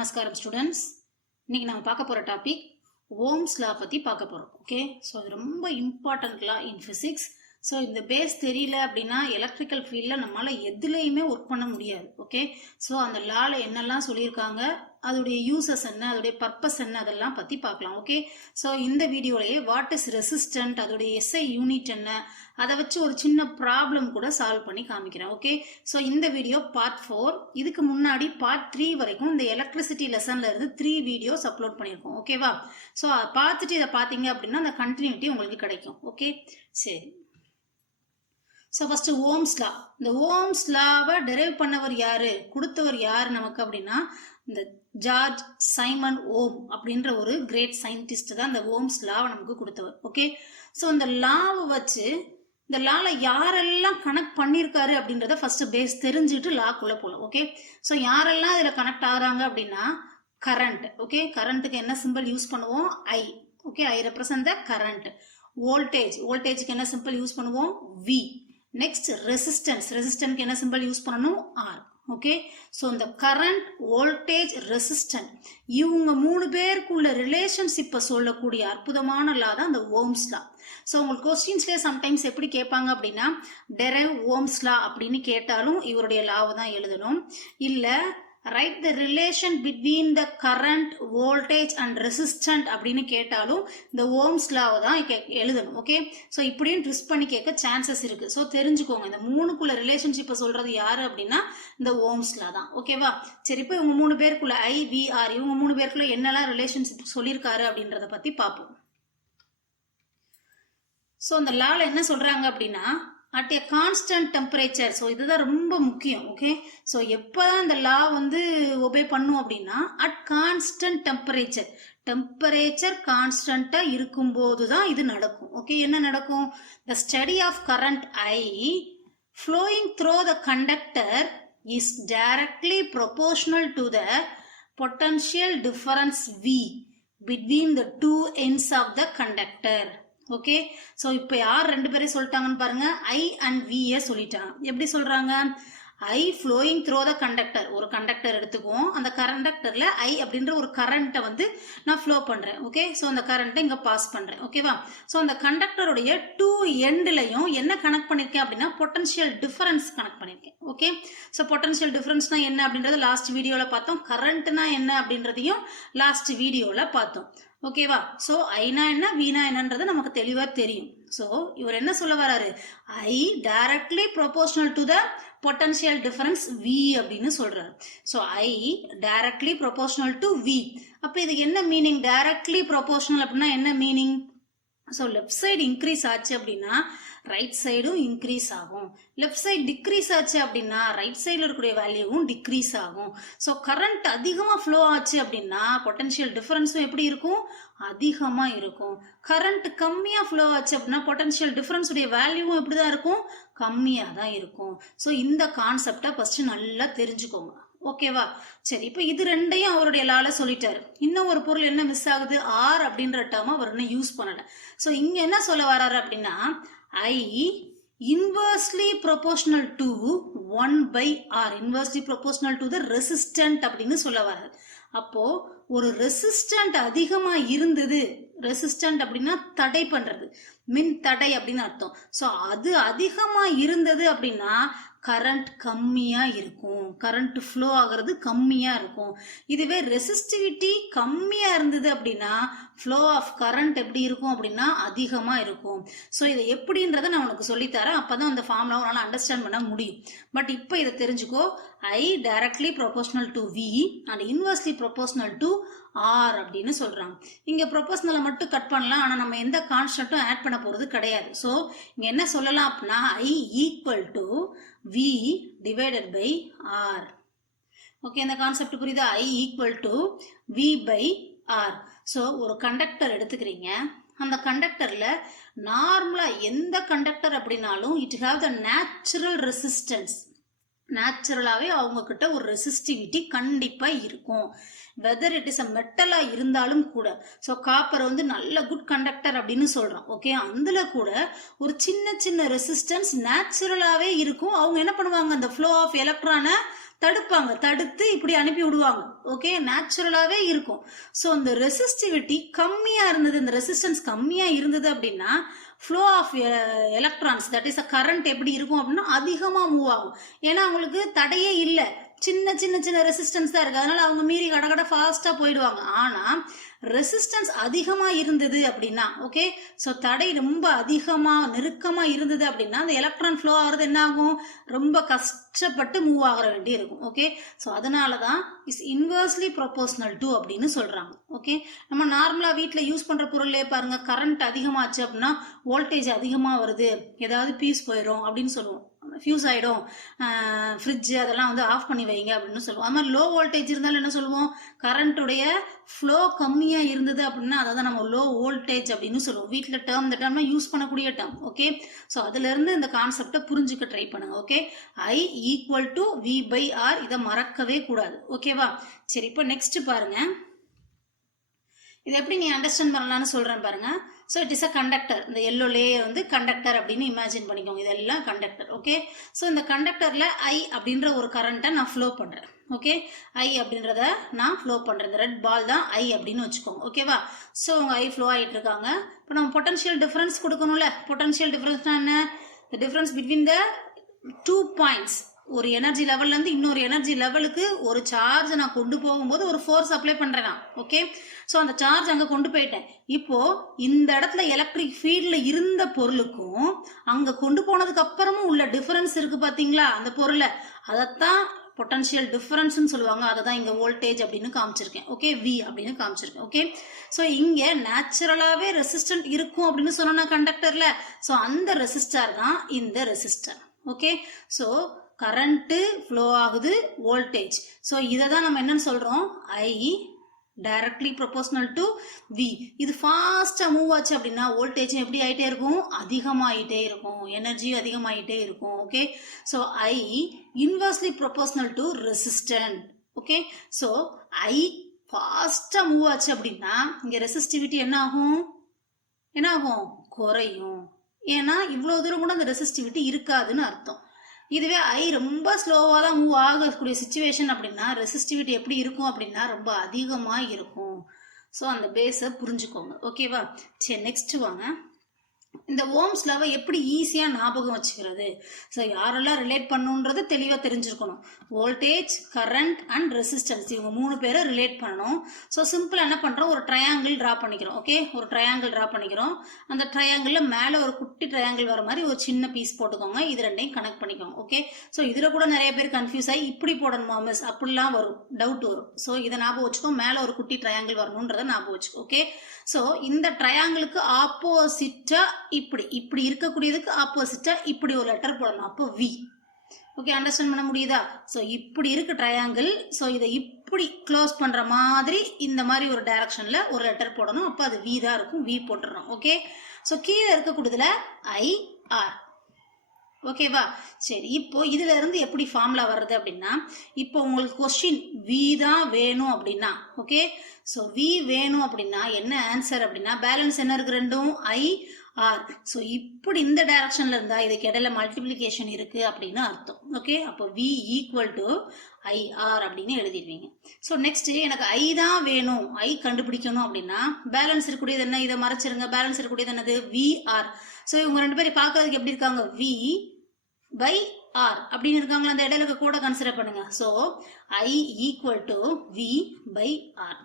நமஸ்காரம் ஸ்டூடெண்ட்ஸ். இன்னைக்கு நம்ம பார்க்க போகிற டாபிக் ஓம்ஸ் லா பற்றி பார்க்க போகிறோம். ஓகே, ஸோ அது ரொம்ப இம்பார்ட்டன்ட் லா இன் ஃபிசிக்ஸ். ஸோ இந்த பேஸ் தெரியல அப்படின்னா எலக்ட்ரிக்கல் ஃபீல்டில் நம்மளால் எதுலேயுமே ஒர்க் பண்ண முடியாது. ஓகே, ஸோ அந்த லாவில் என்னெல்லாம் சொல்லியிருக்காங்க, அதோடைய யூசஸ் என்ன, அதோடைய பர்பஸ் என்ன, அதெல்லாம் பற்றி பார்க்கலாம். ஓகே, ஸோ இந்த வீடியோலையே வாட் இஸ் ரெசிஸ்டன்ட், அதோடைய எஸ்ஐ யூனிட் என்ன, அதை வச்சு ஒரு சின்ன ப்ராப்ளம் கூட சால்வ் பண்ணி காமிக்கிறேன். ஓகே, ஸோ இந்த வீடியோ பார்ட் 4. இதுக்கு முன்னாடி பார்ட் 3 வரைக்கும் இந்த எலக்ட்ரிசிட்டி லெசன்ல இருந்து 3 வீடியோஸ் அப்லோட் பண்ணியிருக்கோம். ஓகேவா? ஸோ பார்த்துட்டு இதை பார்த்தீங்க அப்படின்னா அந்த கண்டினியூட்டி உங்களுக்கு கிடைக்கும். ஓகே, சரி. So first Ohm's law. இந்த ஓம்ஸ் லாவை டெரைவ் பண்ணவர் யாரு, கொடுத்தவர் யாரு நமக்கு அப்படின்னா இந்த ஜார்ஜ் சைமன் ஓம் அப்படின்ற ஒரு கிரேட் சயின்டிஸ்ட் தான் இந்த ஓம்ஸ் லாவை நமக்கு கொடுத்தவர். ஓகே, ஸோ இந்த லாவை வச்சு இந்த லாவில் யாரெல்லாம் கனெக்ட் பண்ணியிருக்காரு அப்படின்றத ஃபர்ஸ்ட் பேஸ் தெரிஞ்சுட்டு லாக்குள்ளே போகலாம். ஓகே, ஸோ யாரெல்லாம் இதில் கனெக்ட் ஆகுறாங்க அப்படின்னா கரண்ட். ஓகே, கரண்ட்டுக்கு என்ன சிம்பிள் யூஸ் பண்ணுவோம்? I. Okay, I represent the current. Voltage, வோல்டேஜுக்கு என்ன சிம்பிள் யூஸ் பண்ணுவோம்? வி. நெக்ஸ்ட் ரெசிஸ்டன்ஸ், ரெசிஸ்டன்ட்க்கு என்ன சிம்பிள் யூஸ் பண்ணணும்? ஆர். ஓகே, ஸோ இந்த கரண்ட், வோல்டேஜ், ரெசிஸ்டன்ட் இவங்க 3 பேருக்குள்ள ரிலேஷன்ஷிப்பை சொல்லக்கூடிய அற்புதமான லா தான் இந்த ஓம்ஸ் லா. ஸோ உங்களுக்கு கொஸ்டின்ஸ்லேயே சம்டைம்ஸ் எப்படி கேட்பாங்க அப்படின்னா டெரைவ் ஓம்ஸ் லா அப்படின்னு கேட்டாலும் இவருடைய லாவை தான் எழுதணும். இல்லை right the relation between the current, voltage and resistant அப்படின்னு கேட்டாலும் இந்த ஓம்ஸ் லாவை தான் எழுதணும். ஓகே, ஸோ இப்படியும் ட்விஸ்ட் பண்ணி கேட்க சான்சஸ் இருக்கு. ஸோ தெரிஞ்சுக்கோங்க, இந்த 3க்குள்ள ரிலேஷன்ஷிப்பை சொல்றது யாரு அப்படின்னா இந்த ஓம்ஸ் லா தான். ஓகேவா? சரி, இப்போ இவங்க 3 பேருக்குள்ள ஐ, வி, ஆர் இவங்க 3 பேருக்குள்ள என்னெல்லாம் ரிலேஷன்ஷிப் சொல்லியிருக்காரு அப்படின்றத பத்தி பார்ப்போம். ஸோ இந்த லாவில் என்ன சொல்றாங்க அப்படின்னா at a constant temperature. So இதுதான் ரொம்ப முக்கியம். ஓகே, ஸோ எப்போதான் இந்த லா ஒபே பண்ணும் அப்படின்னா அட் கான்ஸ்டன்ட் டெம்பரேச்சர், டெம்பரேச்சர் கான்ஸ்டன்டா இருக்கும்போது தான் இது நடக்கும். ஓகே, என்ன நடக்கும்? The study of current I flowing through the conductor is directly proportional to the potential difference V between the 2 ends of the conductor. Okay, so இப்போ யார் 2 பேரையும் சொல்லிட்டாங்கன்னு பாருங்க. ஐ அண்ட் விஏ சொல்லிட்டாங்க. எப்படி சொல்றாங்க? ஐ ஃப்ளோயிங் த்ரூ த கண்டக்டர். ஒரு conductor எடுத்துக்குவோம், அந்த கண்டக்டர்ல ஐ அப்படின்ற ஒரு கரண்ட்டை நான் ஃப்ளோ பண்றேன். ஓகே, ஸோ அந்த கரண்ட்டை இங்க பாஸ் பண்றேன். ஓகேவா? ஸோ அந்த கண்டக்டருடைய 2 எண்ட்லையும் என்ன கனெக்ட் பண்ணிருக்கேன் அப்படின்னா பொட்டன்ஷியல் டிஃபரன்ஸ் கனெக்ட் பண்ணிருக்கேன். ஓகே, ஸோ பொட்டன்ஷியல் டிஃபரன்ஸ்னா என்ன அப்படின்றது லாஸ்ட் வீடியோல பார்த்தோம். கரண்ட்னா என்ன அப்படின்றதையும் லாஸ்ட் வீடியோல பார்த்தோம். ஓகேவா? ஸோ ஐனா என்ன, வீணா என்னன்றது நமக்கு தெளிவா தெரியும். ஸோ இவர் என்ன சொல்ல வராரு? I directly proportional to the potential difference V அப்படின்னு சொல்றாரு. So I directly proportional to V. அப்போ இதுக்கு என்ன மீனிங்? டைரக்ட்லி ப்ரொபோர்ஷனல் அப்படின்னா என்ன meaning? So left side increase ஆச்சு அப்படின்னா ரைட் சைடும் இன்க்ரீஸ் ஆகும். லெஃப்ட் சைடு டிக்ரீஸ் ஆச்சு அப்படின்னா ரைட் சைடில் இருக்கக்கூடிய வேல்யூவும் டிக்ரீஸ் ஆகும். ஸோ கரண்ட் அதிகமாக ஃப்ளோ ஆச்சு அப்படின்னா பொட்டன்ஷியல் டிஃபரன்ஸும் எப்படி இருக்கும்? அதிகமாக இருக்கும். கரண்ட் கம்மியாக ஃப்ளோ ஆச்சு அப்படின்னா பொட்டன்ஷியல் டிஃபரன்ஸுடைய வேல்யூவும் எப்படி தான் இருக்கும்? கம்மியாக தான் இருக்கும். ஸோ இந்த கான்செப்டை ஃபர்ஸ்ட் நல்லா தெரிஞ்சுக்கோங்க. ஓகேவா? சரி, இப்போ இது 2ஐயும் அவருடைய லால சொல்லிட்டாரு. இன்னும் ஒரு பொருள் என்ன மிஸ் ஆகுது? ஆர் அப்படின்ற டேர்ம் அவர் இன்னும் யூஸ் பண்ணல. ஸோ இங்க என்ன சொல்ல வர்றாரு அப்படின்னா I inversely proportional to 1/r, inversely proportional to the resistant அப்படின்னு சொல்ல வர்றாரு. அப்போ ஒரு ரெசிஸ்டன்ட் அதிகமா இருந்தது, ரெசிஸ்டன்ட் அப்படின்னா தடை பண்றது, மின் தடை அப்படின்னு அர்த்தம். ஸோ அது அதிகமா இருந்தது அப்படின்னா கரண்ட் கம்மியா இருக்கும், கரண்ட் ஃப்ளோ ஆகிறது கம்மியா இருக்கும். இதுவே ரெசிஸ்டிவிட்டி கம்மியா இருந்தது அப்படின்னா ஃப்ளோ ஆஃப் கரண்ட் எப்படி இருக்கும் அப்படின்னா அதிகமா இருக்கும். ஸோ இதை எப்படின்றத நான் உனக்கு சொல்லித்தரேன், அப்பதான் அந்த ஃபார்முலா உன்னால அண்டர்ஸ்டாண்ட் பண்ண முடியும். பட் இப்போ இதை தெரிஞ்சுக்கோ. I directly proportional to V and inversely proportional to R அப்படின்னு சொல்றாங்க. இங்க ப்ரொபோர்ஷனலை மட்டும் கட் பண்ணலாம், ஆனா நம்ம எந்த கான்ஸ்டன்ட்டும் ஆட் பண்ண போறது கிடையாது. ஸோ இங்க என்ன சொல்லலாம் அப்படின்னா I equal to V divided by R. Okay, இந்த கான்செப்ட் புரியுதா? I equal to V by R. So ஒரு கண்டக்டர் எடுத்துக்கிறீங்க, அந்த கண்டக்டர்ல நார்மலா எந்த கண்டக்டர் அப்படின்னாலும் it have the natural resistance. நேச்சுரலாவே அவங்க கிட்ட ஒரு ரெசிஸ்டிவிட்டி கண்டிப்பா இருக்கும். வெதர் இட் இஸ் அ மெட்டலா இருந்தாலும் கூட. ஸோ காப்பர் வந்து நல்ல குட் கண்டக்டர் அப்படின்னு சொல்றோம். ஓகே, அதுல கூட ஒரு சின்ன சின்ன ரெசிஸ்டன்ஸ் நேச்சுரலாவே இருக்கும். அவங்க என்ன பண்ணுவாங்க, அந்த ஃப்ளோ ஆஃப் எலக்ட்ரானை தடுப்பாங்க, தடுத்து இப்படி அனுப்பி விடுவாங்க. ஓகே, நேச்சுரலாவே இருக்கும். ஸோ இந்த ரெசிஸ்டிவிட்டி கம்மியா இருந்தது, இந்த ரெசிஸ்டன்ஸ் கம்மியா இருந்தது அப்படின்னா flow of electrons that is a current எப்படி இருக்கும் அப்படின்னா அதிகமா மூவ் ஆகும். ஏன்னா அவங்களுக்கு தடையே இல்லை, சின்ன சின்ன சின்ன ரெசிஸ்டன்ஸ் தான் இருக்கு, அதனால அவங்க மீறி கடகட ஃபாஸ்டா போயிடுவாங்க. ஆனா ரெசிஸ்டன்ஸ் அதிகமா இருந்தது அப்படின்னா, ஓகே, ஸோ தடை ரொம்ப அதிகமா நெருக்கமா இருந்தது அப்படின்னா அந்த எலக்ட்ரான் ஃப்ளோ ஆகிறது என்ன ஆகும், ரொம்ப கஷ்டப்பட்டு மூவ் ஆகிற வேண்டி இருக்கும். ஓகே, ஸோ அதனால தான் இஸ் இன்வெர்ஸ்லி ப்ரொபோர்ஷனல் டு அப்படின்னு சொல்றாங்க. ஓகே, நம்ம நார்மலா வீட்டில் யூஸ் பண்ற பொருளே பாருங்க, கரண்ட் அதிகமாச்சு அப்படின்னா வோல்டேஜ் அதிகமா வருது, ஏதாவது பீஸ் போயிடும் அப்படின்னு சொல்லுவோம், ஃபியூஸ் ஆகிடும், ஃப்ரிட்ஜ் அதெல்லாம் வந்து ஆஃப் பண்ணி வைங்க அப்படின்னு சொல்லுவோம். அது மாதிரி லோ வோல்டேஜ் இருந்தாலும் என்ன சொல்லுவோம், கரண்ட்டுடைய ஃப்ளோ கம்மியாக இருந்தது அப்படின்னா அதை தான் நம்ம லோ வோல்டேஜ் அப்படின்னு சொல்லுவோம். வீட்டில் டேர்ம் இந்த டேர்ம்லாம் யூஸ் பண்ணக்கூடிய டேர்ம். ஓகே, ஸோ அதுலேருந்து இந்த கான்செப்டை புரிஞ்சுக்க ட்ரை பண்ணுங்க. Okay, I equal to V/R, இதை மறக்கவே கூடாது. ஓகேவா, சரி, இப்போ நெக்ஸ்ட் பாருங்க, இது எப்படி நீ அண்டர்ஸ்டாண்ட் பண்ணலாம்னு சொல்றேன் பாருங்க. So it is a conductor, இந்த எல்லோ லேயர் வந்து கண்டக்டர் அப்படின்னு இமேஜின் பண்ணிக்கோங்க, இதெல்லாம் கண்டக்டர். ஓகே, ஸோ இந்த கண்டக்டர்ல I அப்படின்ற ஒரு கரண்ட்டை நான் ஃப்ளோ பண்றேன். ஓகே, I அப்படின்றத நான் ஃப்ளோ பண்றேன், இந்த ரெட் பால் தான் I அப்படின்னு வச்சுக்கோங்க. ஓகேவா, ஸோ உங்க I ஃப்ளோ ஆகிட்டு இருக்காங்க. இப்போ நம்ம பொட்டன்ஷியல் டிஃபரன்ஸ் கொடுக்கணும்ல, பொட்டன்ஷியல் டிஃபரன்ஸ்னா என்ன, the difference between the 2 points. ஒரு எனர்ஜி லெவல்ல இருந்து இன்னொரு எனர்ஜி லெவலுக்கு ஒரு சார்ஜ் நான் கொண்டு போகும்போது ஒரு ஃபோர்ஸ் அப்ளை பண்றேன் நான். ஓகே, ஸோ அந்த சார்ஜ் அங்கே கொண்டு போயிட்டேன். இப்போ இந்த இடத்துல எலக்ட்ரிக் ஃபீல்ட்ல இருந்த பொருளுக்கும் அங்க கொண்டு போனதுக்கு அப்புறமும் உள்ள டிஃபரன்ஸ் இருக்கு பாத்தீங்களா, அந்த பொருளை, அதைத்தான் பொட்டன்ஷியல் டிஃபரன்ஸ்னு சொல்லுவாங்க. அதை தான் இங்க வோல்டேஜ் அப்படின்னு காமிச்சிருக்கேன். ஓகே, V அப்படின்னு காமிச்சிருக்கேன். ஓகே, ஸோ இங்க நேச்சுரலாவே ரெசிஸ்டன்ட் இருக்கும் அப்படின்னு சொன்னா கண்டக்டர்ல, ஸோ அந்த ரெசிஸ்டர் தான் இந்த resistor. Okay, so current flow ஆகுது, வோல்டேஜ். ஸோ இதை தான் நம்ம என்னன்னு சொல்றோம், I directly proportional to V. இது ஃபாஸ்டா மூவ் ஆச்சு அப்படின்னா வோல்டேஜ் எப்படி ஆயிட்டே இருக்கும், அதிகமாயிட்டே இருக்கும், எனர்ஜியும் அதிகமாயிட்டே இருக்கும். Okay, so I inversely proportional to resistant. Okay, so I ஃபாஸ்டா மூவ் ஆச்சு அப்படின்னா இங்க ரெசிஸ்டிவிட்டி என்ன ஆகும், என்ன ஆகும், குறையும். ஏன்னா இவ்வளவு தூரம் கூட அந்த ரெசிஸ்டிவிட்டி இருக்காதுன்னு அர்த்தம். இதுவே I ரொம்ப ஸ்லோவாக தான் மூவ் ஆகக்கூடிய சுச்சுவேஷன் அப்படின்னா ரெசிஸ்டிவிட்டி எப்படி இருக்கும் அப்படின்னா ரொம்ப அதிகமாக இருக்கும். ஸோ அந்த பேஸை புரிஞ்சுக்கோங்க. ஓகேவா, சரி, நெக்ஸ்ட் வாங்க. இந்த ஓம்ஸ் லாவை எப்படி ஈஸியா ஞாபகம் வச்சுக்கிறது, ஸோ யாரெல்லாம் ரிலேட் பண்ணுன்றது தெளிவா தெரிஞ்சிருக்கணும். வோல்டேஜ், கரண்ட் அண்ட் ரெசிஸ்டன்ஸ், இவங்க 3 பேரை ரிலேட் பண்ணணும். ஸோ சிம்பிளா என்ன பண்றோம், ஒரு ட்ரையாங்கிள் டிரா பண்ணிக்கிறோம். ஓகே, ஒரு ட்ரையாங்கிள் டிரா பண்ணிக்கிறோம். அந்த ட்ரையாங்கிள்ல மேல ஒரு குட்டி ட்ரையாங்கிள் வர மாதிரி ஒரு சின்ன பீஸ் போட்டுக்கோங்க, இது ரெண்டையும் கனெக்ட் பண்ணிக்கோங்க. ஓகே, ஸோ இதுல கூட நிறைய பேர் கன்ஃபியூஸ் ஆகி இப்படி போடணுமா மிஸ் அப்படிலாம் வரும், டவுட் வரும். ஸோ இதை ஞாபகம் வச்சுக்கோ, மேல ஒரு குட்டி ட்ரையாங்கிள் வரணுன்றதை ஞாபகம் வச்சுக்கோ. ஓகே, ஸோ இந்த ட்ரையாங்கிளுக்கு ஆப்போசிட்டா இப்படி இப்படி இருக்கக்கூடியதுக்கு ஆப்போசிட்டா இப்படி ஒரு லெட்டர் போடணும், அப்போ V. ஓகே, அண்டர்ஸ்டாண்ட் பண்ண முடியுதா? ஸோ இப்படி இருக்கு ட்ரையாங்கிள், ஸோ இதை இப்படி க்ளோஸ் பண்ற மாதிரி இந்த மாதிரி ஒரு டைரக்ஷன்ல ஒரு லெட்டர் போடணும், அப்போ அது V தான் இருக்கும், V போட்டுறோம். ஓகே, ஸோ கீழே இருக்கக்கூடியதுல IR. ஓகேவா, சரி, இப்போ இதுல இருந்து எப்படி ஃபார்முலா வருது அப்படின்னா, இப்போ உங்களுக்கு கொஸ்டின் V தான் வேணும் அப்படின்னா, ஓகே, ஸோ V வேணும் அப்படின்னா என்ன ஆன்சர் அப்படின்னா, பேலன்ஸ் என்ன இருக்கு, ரெண்டும் IR. ஸோ இப்படி இந்த டைரக்ஷன்ல இருந்தா இதுக்கு இடையில மல்டிப்ளிகேஷன் இருக்கு அப்படின்னு அர்த்தம். ஓகே, அப்போ V ஈக்குவல் டு IR அப்படின்னு எழுதிடுவீங்க. ஸோ நெக்ஸ்ட் எனக்கு I தான் வேணும், I கண்டுபிடிக்கணும் அப்படின்னா பேலன்ஸ் இருக்கக்கூடியது என்ன, இதை மறைச்சிருங்க, பேலன்ஸ் இருக்கக்கூடியது என்னது, VR. ஸோ இவங்க 2 பேரும் பார்க்கறதுக்கு எப்படி இருக்காங்க, V/R அப்படின்னு இருக்காங்களா, அந்த இடையில கூட கன்சிடர் பண்ணுங்க. So I equal to V/R.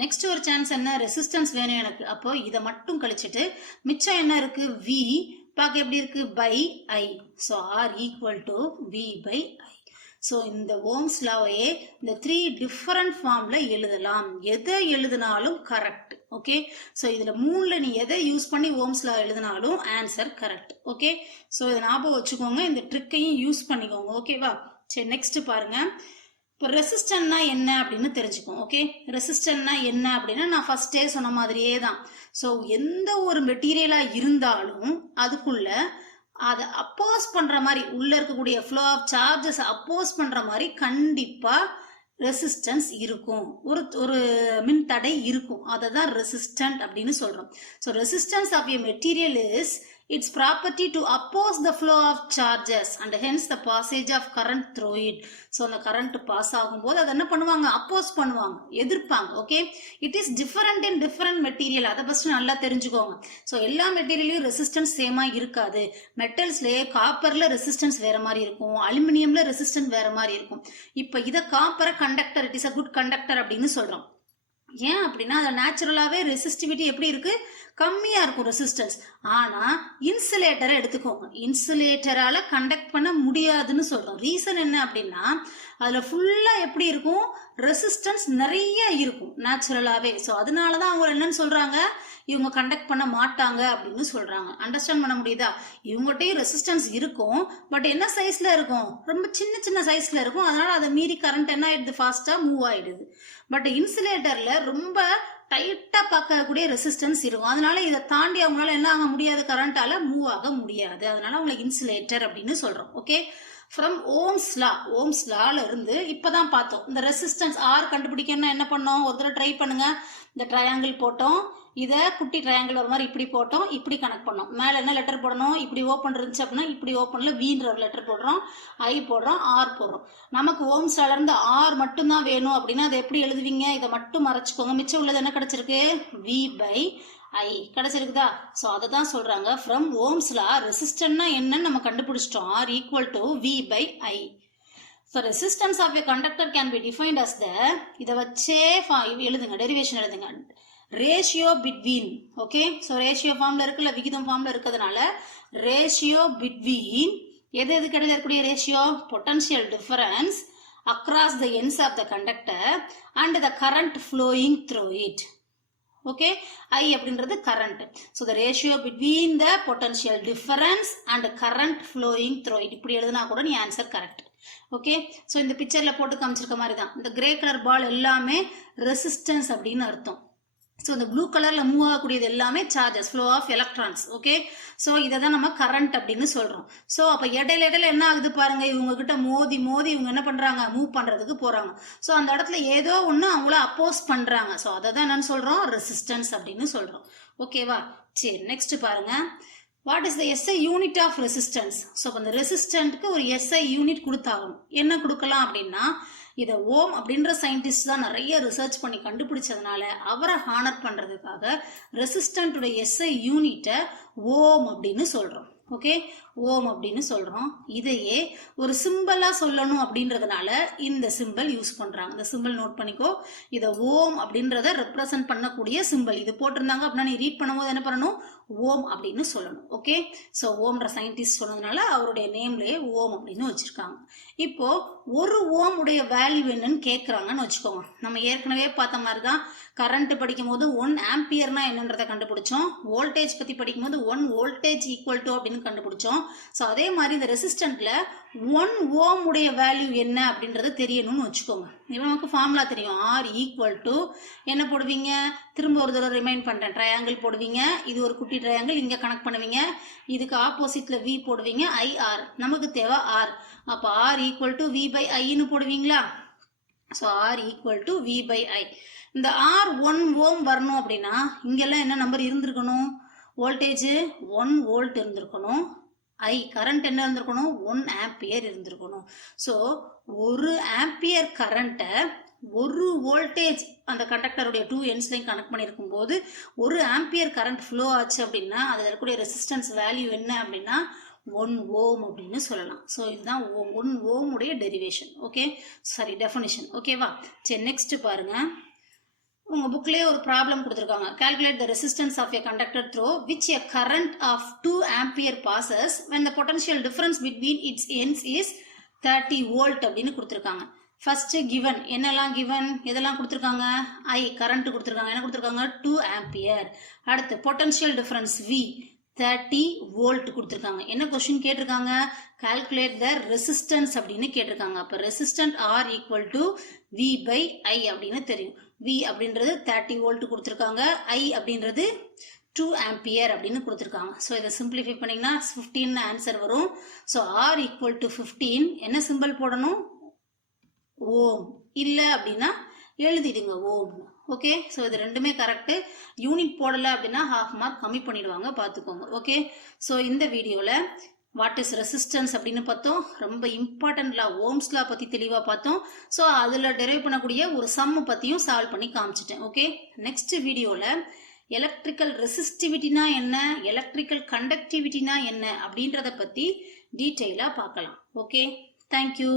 Next ஒரு சான்ஸ் என்ன, ரெசிஸ்டன்ஸ் வேணும் எனக்கு, அப்போ இதை மட்டும் கழிச்சிட்டு மிச்சம் என்ன இருக்கு, V பார்க்க எப்படி இருக்கு, by I. So R equal to V/I. So இந்த ஓம்ஸ் லாவையே இந்த 3 டிஃபரண்ட் ஃபார்ம்ல எழுதலாம், எதை எழுதினாலும் கரெக்ட். ஓகே, ஸோ இதுல 3ல நீ எதை யூஸ் பண்ணி ஓம்ஸ் லா எழுதினாலும் ஆன்சர் கரெக்ட். ஓகே, ஸோ இதை ஞாபகம் வச்சுக்கோங்க, இந்த ட்ரிக்கையும் யூஸ் பண்ணிக்கோங்க. ஓகேவா, சரி, நெக்ஸ்ட் பாருங்க. இப்போ ரெசிஸ்டன்ட்னா என்ன அப்படின்னு தெரிஞ்சுக்கோங்க. ஓகே, ரெசிஸ்டன்ட்னா என்ன அப்படின்னா நான் ஃபர்ஸ்டே சொன்ன மாதிரியே தான். ஸோ எந்த ஒரு மெட்டீரியலா இருந்தாலும் அதுக்குள்ள அதை அப்போஸ் பண்ற மாதிரி, உள்ள இருக்கக்கூடிய ஃப்ளோ ஆஃப் சார்ஜஸ் அப்போஸ் பண்ற மாதிரி கண்டிப்பா ரெசிஸ்டன்ஸ் இருக்கும், ஒரு ஒரு மின் தடை இருக்கும், அதை தான் ரெசிஸ்டன்ட் அப்படின்னு சொல்றோம். So resistance of a material is its property to oppose the flow of charges and hence the passage of current through it. So அந்த கரண்ட் பாஸ் ஆகும்போது அதை என்ன பண்ணுவாங்க, அப்போஸ் பண்ணுவாங்க, எதிர்ப்பாங்க. Okay, it is different in different material, அதை first நல்லா தெரிஞ்சுக்கோங்க. ஸோ எல்லா மெட்டீரியலையும் ரெசிஸ்டன்ஸ் சேமா இருக்காது. மெட்டல்ஸ்லேயே காப்பர்ல ரெசிஸ்டன்ஸ் வேற மாதிரி இருக்கும், அலுமினியம்ல ரெசிஸ்டன்ஸ் வேற மாதிரி இருக்கும். இப்போ இதை காப்பரை conductor, it is a good conductor அப்படின்னு சொல்றோம். ஏன் அப்படின்னா அது நேச்சுரலாவே ரெசிஸ்டிவிட்டி எப்படி இருக்கு, கம்மியா இருக்கும் ரெசிஸ்டன்ஸ். ஆனா இன்சுலேட்டரை எடுத்துக்கோங்க, இன்சுலேட்டரால கண்டக்ட் பண்ண முடியாதுன்னு சொல்றோம். ரீசன் என்ன அப்படின்னா அதுல ஃபுல்லா எப்படி இருக்கும், ரெசிஸ்டன்ஸ் நிறைய இருக்கும் நேச்சுரலாவே. ஸோ அதனாலதான் அவங்க என்னன்னு சொல்றாங்க, இவங்க கண்டக்ட் பண்ண மாட்டாங்க அப்படின்னு சொல்றாங்க. அண்டர்ஸ்டாண்ட் பண்ண முடியுதா? இவங்ககிட்டயும் ரெசிஸ்டன்ஸ் இருக்கும், பட் என்ன சைஸ்ல இருக்கும், ரொம்ப சின்ன சின்ன சைஸ்ல இருக்கும். அதனால அதை மீறி கரண்ட் என்ன ஆயிடுது, ஃபாஸ்டா மூவ் ஆயிடுது. பட் இன்சுலேட்டர்ல ரொம்ப டைட்டா பார்க்கக்கூடிய ரெசிஸ்டன்ஸ் இருக்கும். அதனால இதை தாண்டி அவங்களால என்ன ஆக முடியாது, கரண்டால மூவ் ஆக முடியாது. அதனால அவங்களை இன்சுலேட்டர் அப்படின்னு சொல்றோம். Okay, from Ohm's law, Ohm's லால இருந்து இப்பதான் பார்த்தோம் இந்த ரெசிஸ்டன்ஸ் ஆர் கண்டுபிடிக்கணும்னா என்ன பண்ணோம், ஒரு தடவை ட்ரை பண்ணுங்க. இந்த ட்ரையாங்கிள் போட்டோம், இதை குட்டி ட்ரையாங்கிள் ஒரு மாதிரி இப்படி போட்டோம், இப்படி கனெக்ட் பண்ணோம். மேலே என்ன லெட்டர் போடணும், இப்படி ஓப்பன் இருந்துச்சு அப்படின்னா இப்படி ஓப்பன்ல வீன்ற ஒரு லெட்டர் போடுறோம், ஐ போடுறோம், ஆர் போடுறோம். நமக்கு ஓம்ஸ் லால இருந்து ஆர் மட்டும்தான் வேணும் அப்படின்னா அதை எப்படி எழுதுவீங்க, இதை மட்டும் மறைச்சிக்கோங்க. மிச்சம் உள்ளது என்ன கிடைச்சிருக்கு, வி பை ஐ கிடைச்சிருக்குதா? ஸோ அதை தான் சொல்றாங்க ஃப்ரம் ஓம்ஸ் லா ரெசிஸ்டன்ட்னா என்னன்னு நம்ம கண்டுபிடிச்சிட்டோம். R equal to V by I. So resistance of a conductor can be defined as the, இதை வச்சே எழுதுங்க, டெரிவேஷன் எழுதுங்க, ratio between. Okay, so ratio ஃபார்ம்ல இருக்குல்ல, விகிதம் ஃபார்ம்ல இருக்கிறதுனால ரேஷியோ பிட்வீன் எது எதுக்கு இடையில இருக்கக்கூடிய ratio, potential difference across the ends of the conductor and the current flowing through it. Okay, I அப்படின்றது current. So the ratio between the potential difference and current flowing through it. இப்படி எழுதுனா கூட நீ answer correct. Okay, so இந்த பிக்சர்ல போட்டு காமிச்சிருக்க மாதிரி தான் இந்த கிரே கலர் பால் எல்லாமே ரெசிஸ்டன்ஸ் அப்படின்னு அர்த்தம். ஸோ இந்த ப்ளூ கலர்ல மூவ் ஆகக்கூடியது எல்லாமே charges, flow of electrons. Okay, so இதை தான் நம்ம கரண்ட் அப்படின்னு சொல்றோம். ஸோ அப்போ இடையில என்ன ஆகுது பாருங்க, இவங்க கிட்ட மோதி மோதி இவங்க என்ன பண்றாங்க, மூவ் பண்றதுக்கு போறாங்க. ஸோ அந்த இடத்துல ஏதோ ஒன்று அவங்கள அப்போஸ் பண்றாங்க. ஸோ அதை தான் என்னன்னு சொல்றோம், ரெசிஸ்டன்ஸ் அப்படின்னு சொல்றோம். ஓகேவா? சரி, நெக்ஸ்ட் பாருங்க. What is the SI unit of resistance? So அந்த ரெசிஸ்டன்ட்க்கு ஒரு எஸ்ஐ யூனிட் கொடுத்தாகணும். என்ன கொடுக்கலாம் அப்படின்னா, இதை ஓம் அப்படின்ற சயின்டிஸ்ட் தான் நிறைய ரிசர்ச் பண்ணி கண்டுபிடிச்சதுனால அவரை ஹானர் பண்றதுக்காக ரெசிஸ்டன்டோட எஸ்ஐ யூனிட்டை ஓம் அப்படின்னு சொல்றோம். ஓகே, ஓம் அப்படின்னு சொல்றோம். இதையே ஒரு சிம்பிளா சொல்லணும் அப்படின்றதுனால இந்த சிம்பிள் யூஸ் பண்றாங்க. இந்த சிம்பிள் நோட் பண்ணிக்கோ, இதை ஓம் அப்படின்றத ரெப்ரசன்ட் பண்ணக்கூடிய சிம்பிள். இது போட்டிருந்தாங்க அப்படின்னா நீ ரீட் பண்ணும்போது என்ன பண்ணணும், ஓம் அப்படின்னு சொல்லணும். ஓகே, ஸோ ஓம்ன்ற சயின்டிஸ்ட் சொன்னதுனால அவருடைய நேம்லயே ஓம் அப்படின்னு வச்சிருக்காங்க. இப்போ ஒரு ஓம் உடைய வேல்யூ என்னன்னு கேட்கறாங்கன்னு வச்சுக்கோங்க. நம்ம ஏற்கனவே பார்த்த மாதிரி தான் கரண்ட் படிக்கும் போது 1 ஆம்பியர்னா என்னன்றதை கண்டுபிடிச்சோம். வோல்டேஜ் பத்தி படிக்கும் போது 1 வோல்டேஜ் ஈக்குவல் டு அப்படின்னு கண்டுபிடிச்சோம். ஸோ அதே மாதிரி இந்த ரெசிஸ்டன்ட்ல 1 ஓம் உடைய வேல்யூ என்ன அப்படின்றது தெரியணும்னு வச்சுக்கோங்க. இப்போ நமக்கு ஃபார்முலா தெரியும், ஆர் ஈக்குவல் டு என்ன போடுவீங்க, திரும்ப ஒரு தடவை ரிமைண்ட் பண்றேன், ட்ரையாங்கிள் போடுவீங்க, இது ஒரு குட்டி ட்ரையாங்கிள், இங்க கனெக்ட் பண்ணுவீங்க, இதுக்கு ஆப்போசிட்ல வி போடுவீங்க, ஐ ஆர், நமக்கு தேவை ஆர். அப்போ R equal to V by ஐன்னு போடுவீங்களா? So R equal to V by I. இந்த ஆர் 1 ஓம் வரணும் அப்படின்னா இங்கெல்லாம் என்ன நம்பர் இருந்திருக்கணும், வோல்டேஜ் 1 வோல்ட் இருந்திருக்கணும், ஐ கரண்ட் என்ன இருந்திருக்கணும், 1 ஆம்பியர் இருந்திருக்கணும். ஸோ 1 ஆம்பியர் கரண்ட்டை 1 வோல்டேஜ் அந்த கண்டக்டருடைய 2 எண்ட்ஸ்லையும் கனெக்ட் பண்ணியிருக்கும் போது 1 ஆம்பியர் கரண்ட் ஃப்ளோ ஆச்சு அப்படின்னா அதில் இருக்கக்கூடிய ரெசிஸ்டன்ஸ் வேல்யூ என்ன அப்படின்னா 1 ஓம் அப்படின்னு சொல்லலாம். ஸோ இதுதான் 1 ஓம் உடைய டெரிவேஷன். Okay, sorry definition. ஓகேவா? சரி, நெக்ஸ்ட் பாருங்க. உங்க புக்லயே ஒரு ப்ராப்ளம் கொடுத்துருக்காங்க. Calculate the resistance of a conductor through which a current of 2 ampere passes when the potential difference between its ends is 30 volt அப்படின்னு கொடுத்துருக்காங்க. ஃபர்ஸ்ட் கிவன் என்னெல்லாம் கிவன் எதெல்லாம் கொடுத்துருக்காங்க, ஐ கரண்ட் கொடுத்துருக்காங்க, என்ன கொடுத்துருக்காங்க 2 ஆம்பியர். அடுத்து பொட்டன்ஷியல் டிஃபரன்ஸ் வி 30 வோல்ட் கொடுத்துருக்காங்க. என்ன கொஸ்டின் கேட்டிருக்காங்க, கால்குலேட் த ரெசிஸ்டன்ஸ் அப்படின்னு கேட்டிருக்காங்க. அப்போ resistant R equal to V by I அப்படின்னு தெரியும். வி அப்படின்றது 30 வோல்ட் கொடுத்துருக்காங்க, ஐ அப்படின்றது 2 ஆம்பியர் அப்படின்னு கொடுத்துருக்காங்க. ஸோ இதை சிம்பிளிஃபை பண்ணிங்கன்னா 15 ஆன்சர் வரும். ஸோ ஆர் ஈக்குவல் டு 15 என்ன சிம்பிள் போடணும், ஓம். இல்லை அப்படின்னா எழுதிடுங்க ஓம்னு. ஓகே, ஸோ இது ரெண்டுமே கரெக்டு. யூனிட் போடலை அப்படின்னா ஹாஃப் மார்க் கம்மி பண்ணிடுவாங்க, பார்த்துக்கோங்க. ஓகே, ஸோ இந்த வீடியோவில் வாட் இஸ் ரெசிஸ்டன்ஸ் அப்படின்னு பார்த்தோம். ரொம்ப இம்பார்ட்டன்ட் லா, ஓம்ஸ் லா பற்றி தெளிவாக பார்த்தோம். ஸோ அதில் டெரைவ் பண்ணக்கூடிய ஒரு சம்மு பற்றியும் சால்வ் பண்ணி காமிச்சிட்டேன். ஓகே, நெக்ஸ்ட் வீடியோவில் எலக்ட்ரிக்கல் ரெசிஸ்டிவிட்டினா என்ன, எலக்ட்ரிக்கல் கண்டக்டிவிட்டினா என்ன அப்படின்றத பற்றி டீட்டெயிலாக பார்க்கலாம். Okay, thank you.